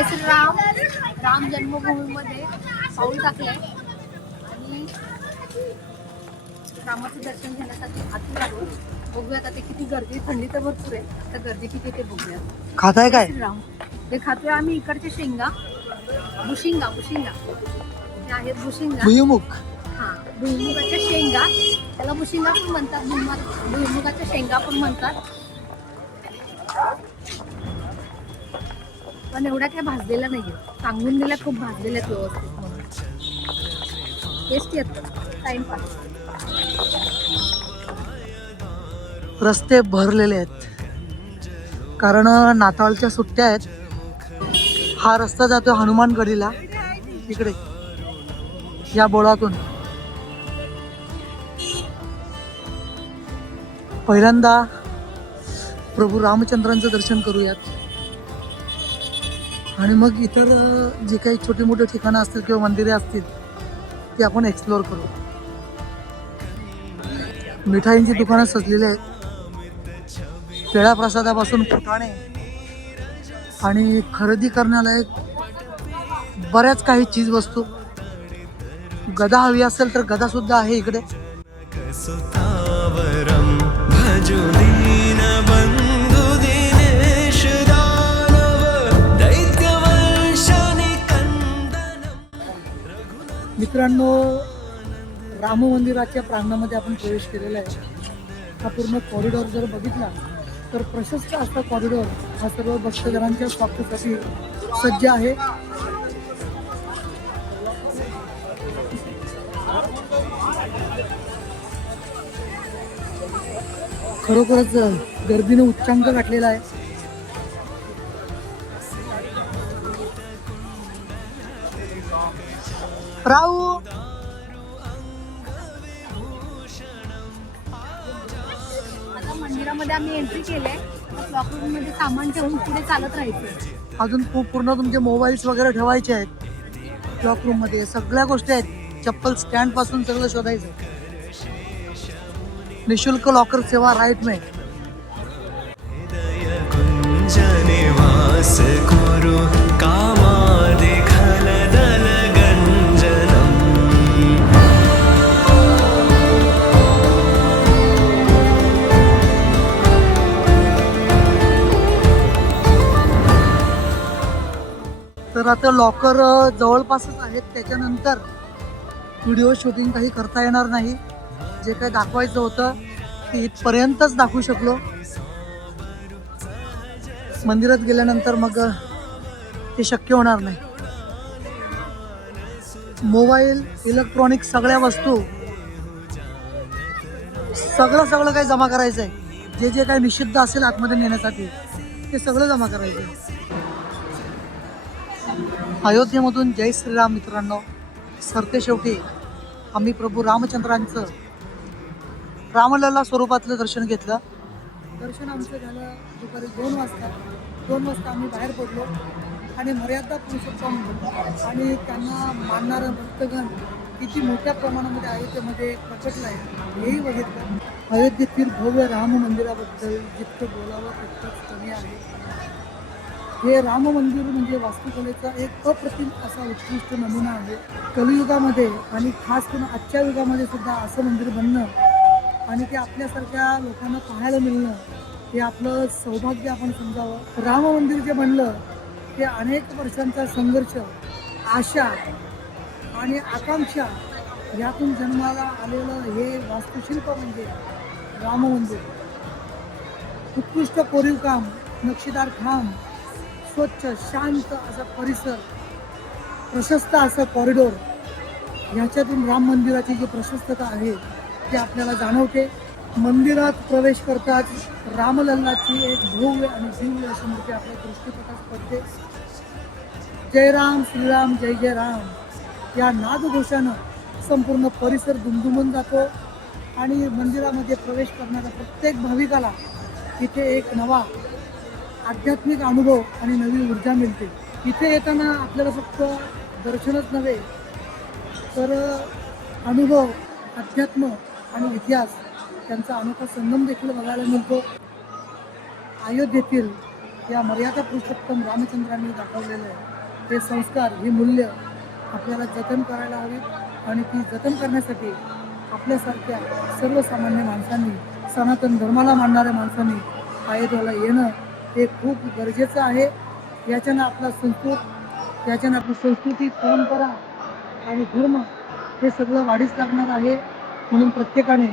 जय श्रीराम. राम जन्मभूमीमध्ये पाऊल टाकले आणि रामाचं दर्शन घेण्यासाठी आतून आलो. बघूयात आता किती गर्दी. थंडी तर भरपूर आहे, आता गर्दी किती ते बघूयात. खाताय काय? श्रीराम. हे खातोय आम्ही इकडचे शेंगा, बुशिंगा बुशिंगा हे आहेत बुशिंगा. भुईमुग. हा, भुईमुगाच्या शेंगा, त्याला बुशिंगा पण म्हणतात, भुईमुगाच्या शेंगा पण म्हणतात. पण एवढ्या काय भाजलेल्या नाहीये, सांगून दिल्या खूप भाजलेल्या आहेत व्यवस्थित म्हणून. टेस्टी आहेत. टाइमपास. रस्ते भरलेले आहेत कारण नाताळच्या सुट्ट्या आहेत. हा रस्ता जातो हनुमानगडीला, इकडे या बोळातून. पहिल्यांदा प्रभू रामचंद्रांचं दर्शन करूयात आणि मग इतर जे काही छोटे मोठे ठिकाणं असतील किंवा मंदिरे असतील ती आपण एक्सप्लोअर करू. मिठाईंची दुकानं सजलेली आहेत. पेढा प्रसादापासून फुटाणे आणि खरेदी करण्याला एक बऱ्याच काही चीज वस्तू. गदा हवी असेल तर गदा सुद्धा आहे इकडे. मित्रांनो, राम मंदिराच्या प्रांगणामध्ये आपण प्रवेश केलेला आहे. हा पूर्ण कॉरिडॉर जर बघितला तर प्रशस्त असा कॉरिडॉर हा सर्व भक्तजनांच्या स्वागतासाठी सज्ज आहे. खरोखरच गर्दीने उच्चांक गाठलेला आहे. राहू आता मंदिरामध्ये आम्ही एंट्री केले. क्लॉक रूम मध्ये सामान ठेवून पुढे चालत राहायचं. अजून पूर्ण तुमचे मोबाईल्स वगैरे ठेवायचे आहेत. क्लॉक रूम मध्ये सगळ्या गोष्टी आहेत. चप्पल स्टँड पासून सगळं शोधायचं. निशुल्क लॉकर सेवा राईट में. तर आता लॉकर जवळपासच आहेत. त्याच्यानंतर व्हिडिओ शूटिंग काही करता येणार नाही. जे काही दाखवायचं होतं ते इथपर्यंतच दाखवू शकलो. मंदिरात गेल्यानंतर मग ते शक्य होणार नाही. मोबाईल, इलेक्ट्रॉनिक सगळ्या वस्तू सगळं काही जमा करायचं आहे. जे जे काही निषिद्ध असेल आतमध्ये नेण्यासाठी ते सगळं जमा करायचं आहे. अयोध्येमधून जय श्रीराम. मित्रांनो, सरते शेवटी आम्ही प्रभू रामचंद्रांचं रामलल्ला स्वरूपातलं दर्शन घेतलं. दर्शन आमचं झालं दुपारी 2 वाजता. 2 वाजता आम्ही बाहेर पडलो आणि मर्यादा पुरुषोत्तम आणि त्यांना मानणारं भक्तगण किती मोठ्या प्रमाणामध्ये अयोध्येमध्ये प्रकटलं आहे हेही बघितलं. अयोध्येतील भव्य राम मंदिराबद्दल जितकं बोलावं तितकंच कमी आहे. हे राम मंदिर म्हणजे वास्तुकलेचा एक अप्रतिम असा उत्कृष्ट नमुना आहे. कलियुगामध्ये आणि खास करून आजच्या युगामध्ये सुद्धा असं मंदिर बनणं आणि ते आपल्यासारख्या लोकांना पाहायला मिळणं हे आपलं सौभाग्य आपण समजावं. राम मंदिर जे बनलं ते अनेक वर्षांचा संघर्ष, आशा आणि आकांक्षा यातून जन्माला आलेलं हे वास्तुशिल्प म्हणजे राम मंदिर. उत्कृष्ट कोरीव काम, नक्षीदार खांब, स्वच्छ शांत असा परिसर, प्रशस्त असं कॉरिडॉर, ह्याच्यातून राम मंदिराची जी प्रशस्तता आहे ती आपल्याला जाणवते. मंदिरात प्रवेश करताच रामलल्लाची एक भव्य आणि दिव्य अशी मूर्ती आपल्या दृष्टीपथास पडते. जय राम श्रीराम जय जय राम या नादघोषानं संपूर्ण परिसर दुमदुमून जातो आणि मंदिरामध्ये प्रवेश करणाऱ्या प्रत्येक भाविकाला इथे एक नवा आध्यात्मिक अनुभव आणि नवी ऊर्जा मिळते. इथे येताना आपल्याला फक्त दर्शनच नव्हे तर अनुभव, अध्यात्म आणि इतिहास यांचा अनोखा संगम देखील बघायला मिळतो. अयोध्येतील या मर्यादा पुरुषोत्तम रामचंद्रांनी दाखवलेलं आहे. हे संस्कार, ही मूल्य आपल्याला जतन करायला हवीत आणि ती जतन करण्यासाठी आपल्यासारख्या सर्वसामान्य माणसांनी, सनातन धर्माला मानणाऱ्या माणसांनी अयोध्येला येणं हे खूप गरजेचं आहे. याच्यानं आपला संस्कृती, परंपरा आणि धर्म हे सगळं वाढीस लागणार आहे. म्हणून प्रत्येकाने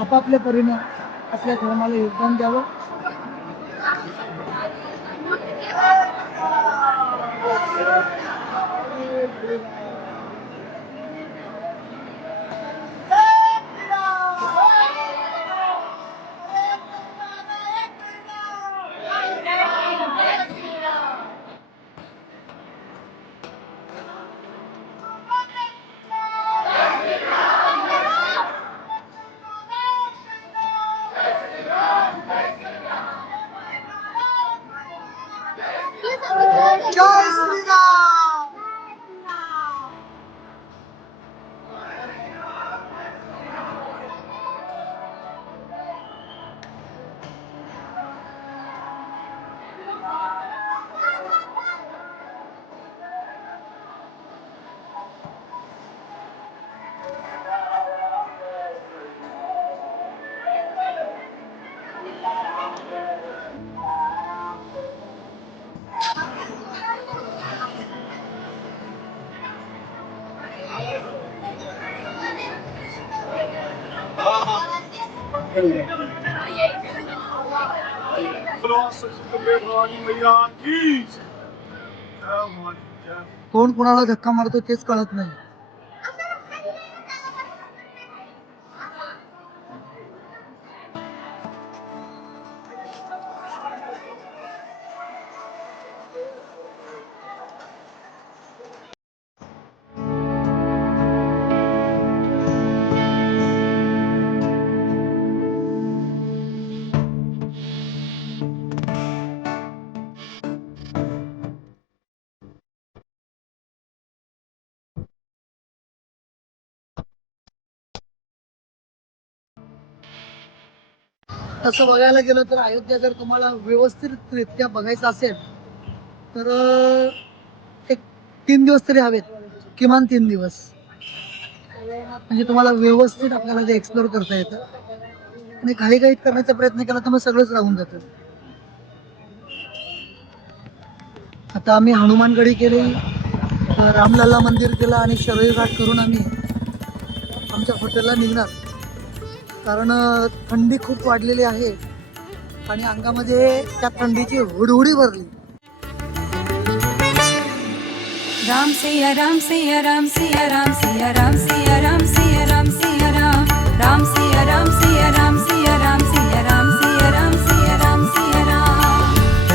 आपापल्या परीनं आपल्या धर्माला योगदान द्यावं. जय श्रीराम. कोण कोणाला धक्का मारतो तेच कळत नाही. तसं बघायला गेलं तर अयोध्या जर तुम्हाला व्यवस्थितरित्या बघायचं असेल तर एक 3 दिवस तरी हवेत, किमान 3 दिवस. म्हणजे तुम्हाला व्यवस्थित आपल्याला ते एक्सप्लोर करता येतं. आणि घाईघाईत करण्याचा प्रयत्न केला तर मग सगळंच राहून जातं. आता आम्ही हनुमानगडी केली, रामलल्ला मंदिर केलं आणि शरयू घाट करून आम्ही आमच्या हॉटेलला निघणार. कारण थंडी खूप वाढलेली आहे आणि अंगामध्ये त्या थंडीची हुडहुडी भरली. राम सिया राम सिया राम सिया राम सिया राम सिया राम सिया राम सिया राम राम सिया राम सिया राम सिया राम सिया राम सिया राम सिया राम सिया राम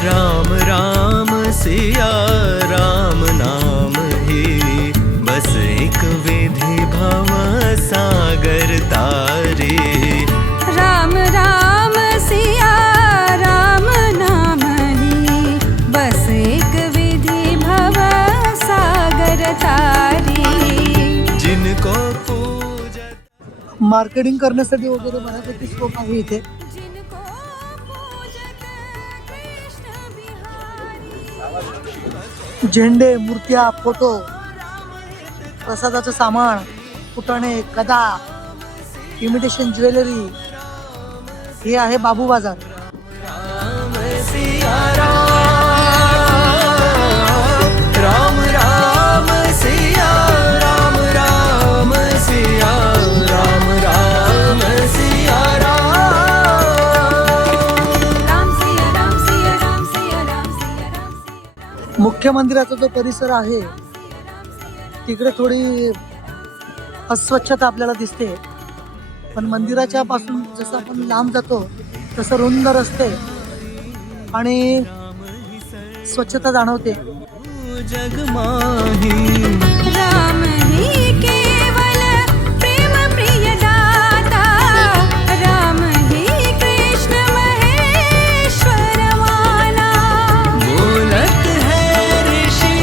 राम राम सिया राम नाम ही बस एक विधि भव सागर तारे. राम राम सिया राम नाम ही बस एक विधि भव सागर तारी. जिनको पूजत मार्केटिंग करण्यासाठी वगैरे बऱ्यापैकी स्कोप आहे इथे. जिनको पूजत कृष्ण बिहारी. झेंडे, मूर्त्या, फोटो, प्रसादाचं सामान, फुटाणे, गदा, इमिटेशन ज्वेलरी, हे आहे बाबू बाजार. राम सिया राम राम सिया राम राम सिया राम राम सिया राम सिया राम सिया राम सिया राम सिया राम सिया. मुख्य मंदिराचा जो परिसर आहे तिकडे थोडी अस्वच्छता आपल्याला दिसते, पण मंदिराच्या पासून जसं आपण लांब जातो तसं रुंद रस्ते आणि स्वच्छता जाणवते. जग माही राम ही केवल प्रेम प्रिय दाता. राम ही कृष्ण महेश्वर वाला. बोलत है ऋषि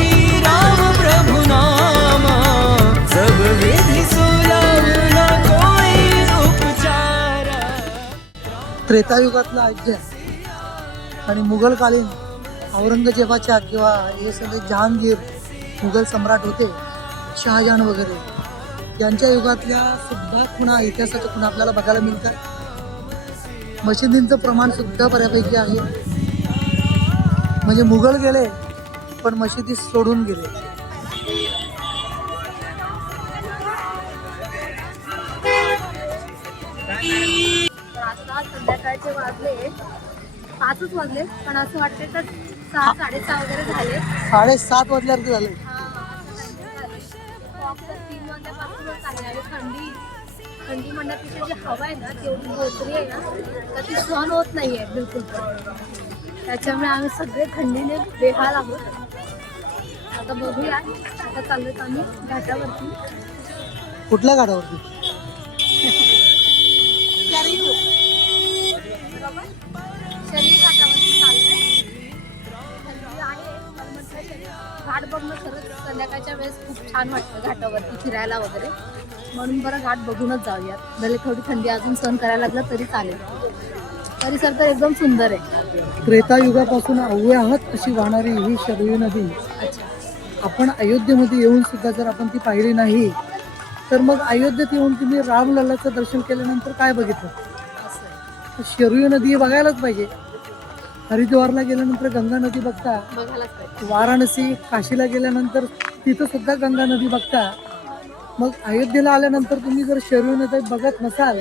राम प्रभु नामा. सब विधि सुलभ न कोई उपचार. त्रेतायुगातलं अयोध्या आणि मुघलकालीन औरंगजेबाच्या किंवा हे सगळे जहांगीर मुघल सम्राट होते, शहाजहान वगैरे, यांच्या युगातल्या सुद्धा खुणा, इतिहासाच्या खुणा आपल्याला बघायला मिळतात. मशिदींचं प्रमाण सुद्धा बऱ्यापैकी आहे. म्हणजे मुघल गेले पण मशिदी सोडून गेले. आता संध्याकाळचे वाजले 5च वाजले, पण असं वाटते तर 6 6:30 वगैरे झाले. 7:30 वाजल्यासारखं झालं. फॉग तर 3 वाजल्यापासूनच आहे आणि थंडी मंडपाची जी हवा आहे ना तेवढी बोचरी आहे ना तर ती सहन होत नाही आहे बिलकुल पण. त्याच्यामुळे आम्ही सगळे थंडीने बेहाल आहोत. आता बघूया, आता चाललोय आम्ही घाटावरती. कुठल्या गाडावरती? शरयू बरोबर, शरयू घाटावरती चाललोय. थंडी आहे पण म्हटलं घाट बघणं खरंच संध्याकाळच्या वेळेस खूप छान वाटतं घाटावरती फिरायला वगैरे. म्हणून बरं घाट बघूनच जाऊयात. भले थोडी थंडी अजून सहन करायला लागलं तरी चालेल. परिसर तर एकदम सुंदर आहे. त्रेतायुगापासून अव्याहत अशी वाहणारी ही शरयू नदी अच्छा, आपण अयोध्येमध्ये येऊन सुद्धा जर आपण ती पाहिली नाही तर मग अयोध्येत येऊन तुम्ही रामलल्लाचं दर्शन केल्यानंतर काय बघितलं? असं आहे. तर शरयू नदी बघायलाच पाहिजे. हरिद्वारला गेल्यानंतर गंगा नदी बघता, बघायलाच पाहिजे. वाराणसी काशीला गेल्यानंतर तिथं सुद्धा गंगा नदी बघता. मग अयोध्येला आल्यानंतर तुम्ही जर शरयू नदी बघत नसाल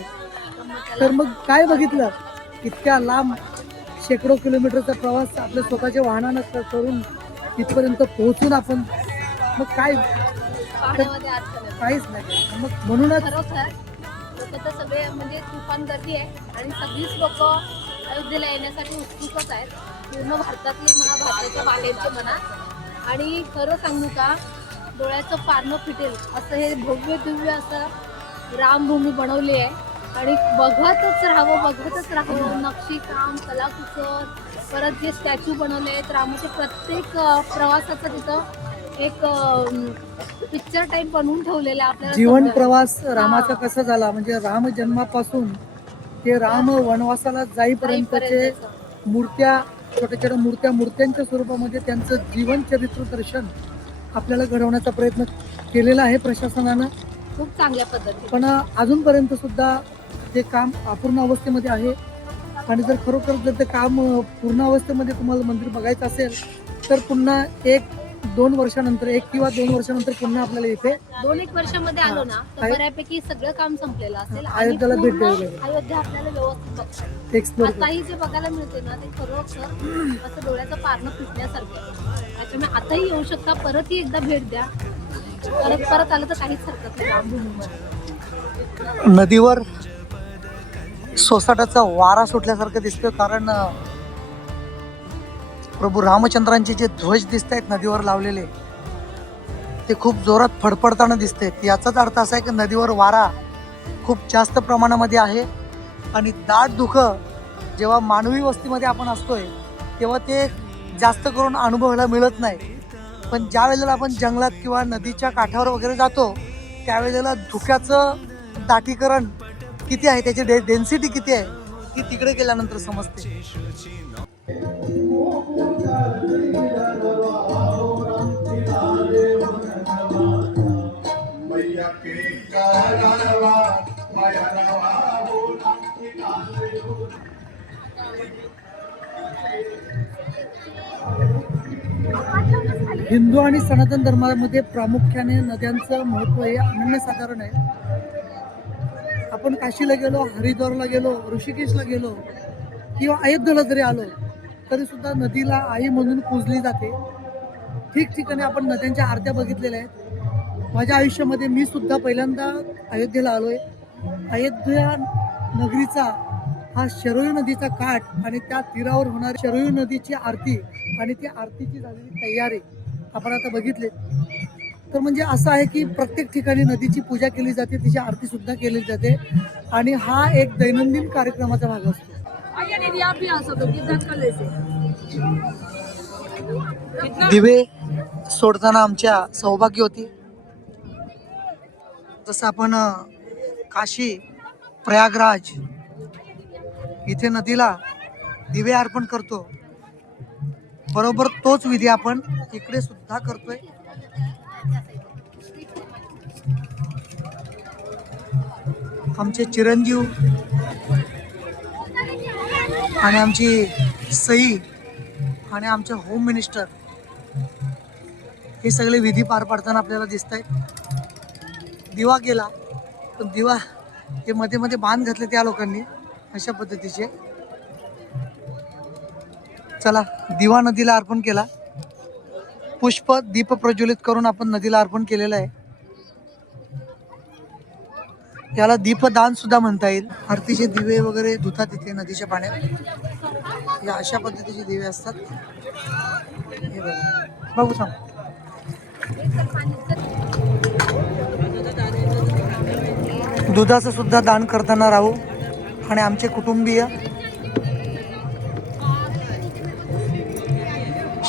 तर मग काय बघितलं? इतक्या लांब शेकडो किलोमीटरचा प्रवास आपल्या स्वतःच्या वाहनानं करून तिथपर्यंत पोहोचून आपण मग काय? पाण्यामध्ये अडकलं. काहीच नाही. मग म्हणूनच खरोखर लोक तर सगळे म्हणजे तुफान गर्दी आहे आणि सगळीच लोक अयोध्येला येण्यासाठी उत्सुकच आहेत. पूर्ण भारतातले म्हणा, भारताच्या बाहेरचे म्हणा. आणि खरं सांगू का, डोळ्याचं पारणं फिटेल असं हे भव्य दिव्य असं रामभूमी बनवली आहे. आणि बघतच राहावं. नक्षीकाम, कलाकुसर, परत जे स्टॅच्यू बनवले आहेत रामाचे, प्रत्येक प्रवासाचं तिथं एक पिक्चर टाईप बनवून ठेवलेलं आहे आपल्याला. जीवन प्रवास रामाचा कसा झाला, म्हणजे राम जन्मापासून ते राम वनवासाला जाईपर्यंतचे मूर्त्या, छोट्या छोट्या मूर्त्यांच्या स्वरूपामध्ये त्यांचं जीवन चरित्र दर्शन आपल्याला घडवण्याचा प्रयत्न केलेला आहे प्रशासनानं. खूप चांगल्या पद्धतीने. पण अजूनपर्यंत सुद्धा ते काम अपूर्ण अवस्थेमध्ये आहे. आणि जर खरोखर जर ते काम पूर्ण अवस्थेमध्ये तुम्हाला मंदिर बघायचं असेल तर पुन्हा 1-2 वर्षानंतर, 1 किंवा 2 वर्षानंतर पुन्हा आपल्याला इथे 2-1 वर्षामध्ये आलो ना तर बऱ्यापैकी सगळं काम संपलेलं असेल. आणि अयोध्येला भेट पूर्ण द्यावी लागेल. अयोध्या आपल्याला व्यवस्थित बघता येईल. एक्सप्लोर आताही जे बघायला मिळते ना ते खरोखर असं डोळ्याचं पारणं फिटण्यासारखं आहे. त्याच्यामुळे आताही येऊ शकता, परतही एकदा भेट द्या. परत आलं तर काहीच हरकत नाही रामभूमीमध्ये. नदीवर सोसाट्याचा वारा सुटल्यासारखं दिसतोय. कारण प्रभू रामचंद्रांचे जे ध्वज दिसत आहेत नदीवर लावलेले ते खूप जोरात फडफडताना दिसत आहेत. याचाच अर्थ असा आहे की नदीवर वारा खूप जास्त प्रमाणामध्ये आहे. आणि दाट धुकं जेव्हा मानवी वस्तीमध्ये आपण असतोय तेव्हा ते जास्त करून अनुभवायला मिळत नाही. पण ज्या वेळेला आपण जंगलात किंवा नदीच्या काठावर वगैरे जातो त्यावेळेला धुक्याचं दाटीकरण किती आहे, त्याची डेन्सिटी किती आहे ती तिकडे गेल्यानंतर समजते. हिंदू आणि सनातन धर्मामध्ये प्रामुख्याने नद्यांचं महत्त्व हे अनन्यसाधारण आहे. आपण काशीला गेलो, हरिद्वारला गेलो, ऋषिकेशला गेलो किंवा अयोध्येला जरी आलो तरी सुद्धा नदीला आई म्हणून पूजली जाते. ठिकठिकाणी आपण नद्यांच्या आरत्या बघितलेल्या आहेत. माझ्या आयुष्यामध्ये मी सुद्धा पहिल्यांदा अयोध्येला आलोय. अयोध्या नगरीचा हा शरयू नदीचा काठ आणि त्या तीरावर होणारी शरयू नदीची आरती आणि त्या आरतीची झालेली तयारी आपण आता बघितले. तर म्हणजे असं आहे की प्रत्येक ठिकाणी नदीची पूजा केली जाते, तिची आरती सुद्धा केली जाते आणि हा एक दैनंदिन कार्यक्रमाचा भाग असतो. दिवे सोडताना आमच्या सौभाग्य होती. जसं आपण काशी, प्रयागराज इथे नदीला दिवे अर्पण करतो बरोबर तोच विधी आपण इकडे सुद्धा करतोय. आमचे चिरंजीव आणि आमची सई आणि आमचे होम मिनिस्टर हे सगळे विधी पार पाडताना आपल्याला दिसत आहेत. दिवा गेला पण दिवा हे मध्ये मध्ये बांध घातले त्या लोकांनी अशा पद्धतीचे. चला दिवा नदीला अर्पण केला. पुष्प दीप प्रज्वलित करून आपण नदीला अर्पण केलेलं आहे. याला दीपदान सुद्धा म्हणता येईल. आरतीचे दिवे वगैरे धुतात इथे नदीच्या पाण्यात. या अशा पद्धतीचे दिवे असतात. हे बघा बघू सांग. दुधाचं सुद्धा दान करताना राहू आणि आमचे कुटुंबीय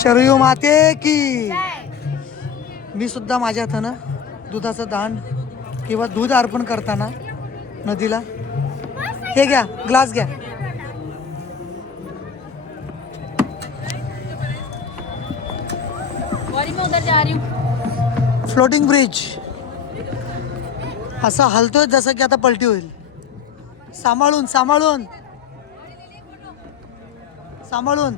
शरयू माते की. मी सुद्धा माझ्या हातानं दुधाचं दान किंवा दूध अर्पण करताना नदीला. हे घ्या ग्लास घ्या. फ्लोटिंग ब्रिज असा हलतोय जसं की आता पलटी होईल. सांभाळून सांभाळून सांभाळून.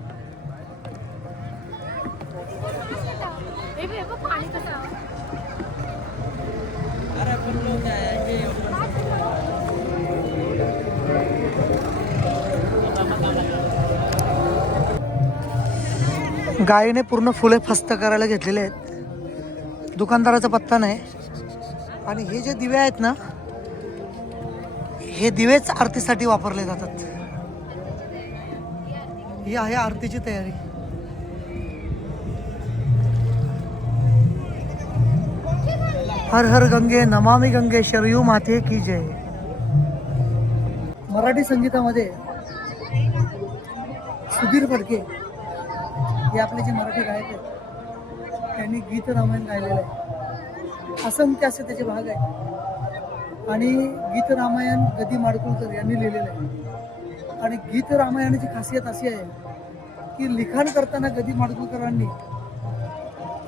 गायीने पूर्ण फुले फस्त करायला घेतलेले आहेत. दुकानदाराचा पत्ता नाही. आणि हे जे दिवे आहेत ना हे दिवेच आरतीसाठी वापरले जातात. ही आहे आरतीची तयारी. हर हर गंगे नमामि गंगे शरयू माते की जय. मराठी संगीतामध्ये सुधीर फडके हे आपले जे मराठी गायक आहेत त्यांनी गीत रामायण गायलेलं आहे. असंख्य असे त्याचे भाग आहेत. आणि गीत रामायण गदी माडगूळकर यांनी लिहिलेलं आहे. आणि गीत रामायणाची खासियत अशी आहे की लिखाण करताना गदी माडगूळकरांनी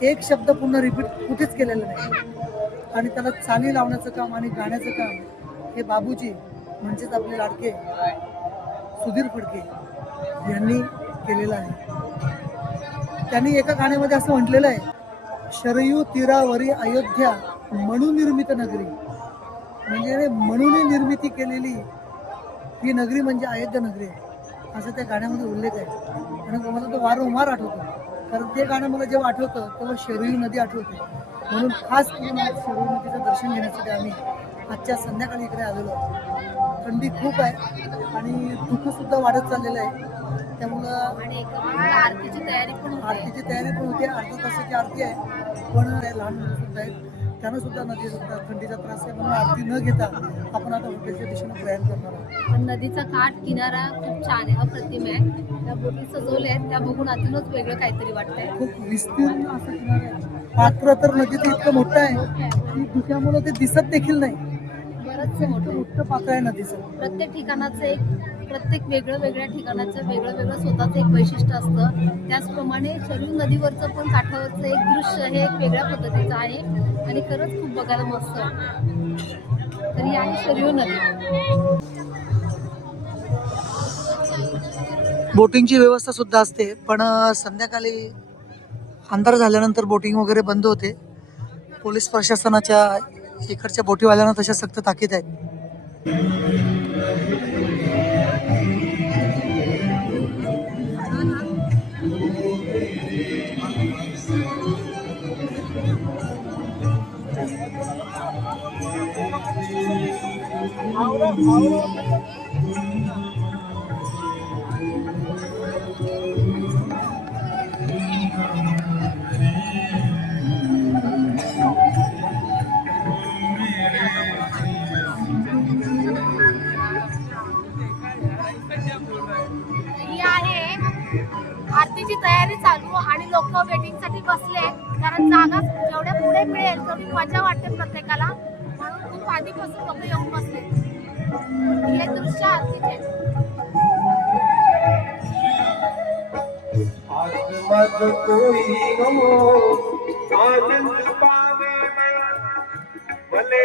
एक शब्द पुन्हा रिपीट कुठेच केलेला नाही. आणि त्याला चाली लावण्याचं काम आणि गाण्याचं काम हे बाबूजी म्हणजेच आपले लाडके सुधीर फडके यांनी केलेलं आहे. त्यांनी एका गाण्यामध्ये असं म्हटलेलं आहे, शरयू तीरावरी अयोध्या म्हणू निर्मित नगरी. म्हणजे म्हणून निर्मिती केलेली ही नगरी म्हणजे अयोध्या नगरी आहे असं त्या गाण्यामध्ये उल्लेख आहे. आणि मला तो वारंवार आठवतो. कारण ते गाणं मला जेव्हा आठवतं तेव्हा शरयू नदी आठवते. म्हणून खास करून आज शरयू नदीचं दर्शन घेण्यासाठी आम्ही आजच्या संध्याकाळी इकडे आलेलो आहोत. थंडी खूप आहे आणि धुकंसुद्धा वाढत चाललेलं आहे. त्यामुळं आरतीची तयारी पण होते. अर्धा तासाची आरती आहे. पण लहान मुलं सुद्धा आहेत त्यांना सुद्धा नदीचा थंडीचा त्रास आहे. म्हणून आरती न घेता आपण आता हॉटेलच्या दिशेने प्रयाण करणार आहोत. पण नदीचा काठ किनारा खूप छान आहे, अप्रतिम आहे. त्या बोटी सजवल्या आहेत त्या बघून अजूनच वेगळं काहीतरी वाटतंय. खूप विस्तीर्ण असं किनारा आहे. पात्र तर नदीचं इतकं मोठं आहे की धुक्यामुळे ते दिसत देखील नाही. बरंच मोठं पात्र आहे नदीचं. प्रत्येक ठिकाणाचं प्रत्येक वेगळ्या ठिकाणाचं वेगळं स्वतःचं एक वैशिष्ट्य असतं. त्याचप्रमाणे शरयू नदीवरचं पण काठावरचं एक दृश्य हे एक वेगळ्या पद्धतीचं आहे आणि खरंच खूप बघायला मस्त वाटतं. तर ही आहे शरयू नदी. बोटिंगची व्यवस्था सुद्धा असते. पण संध्याकाळी अंधार झाल्यानंतर बोटिंग वगैरे बंद होते. पोलीस प्रशासनाच्या इकडच्या बोटीवाल्यांना तशा सक्त ताकीद आहेत. आरतीची तयारी चालू आणि लोक वेटिंग साठी बसले कारण जागा जेवढ्या पुढे मिळेल तेवढी मजा वाटते प्रत्येकाला. म्हणून खूप आधीपासून लोक येऊन बसले. हे दृश्य आरतीचे. मत कोई न हो आनंद पावे भले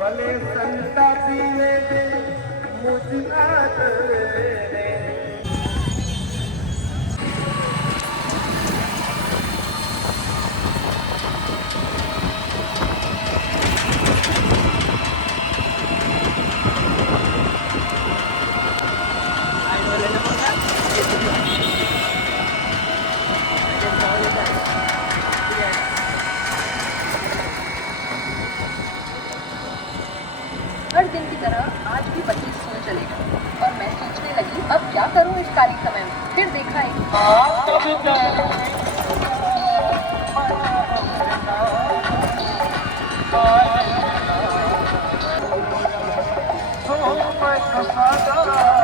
भले संता पीवे दे मुझना रे हर दिन की तरह आज भी बच्चे स्कूल चले गए और मैं सोचने लगी अब क्या करूं इस खाली समय में। फिर देखा एक Oh my God.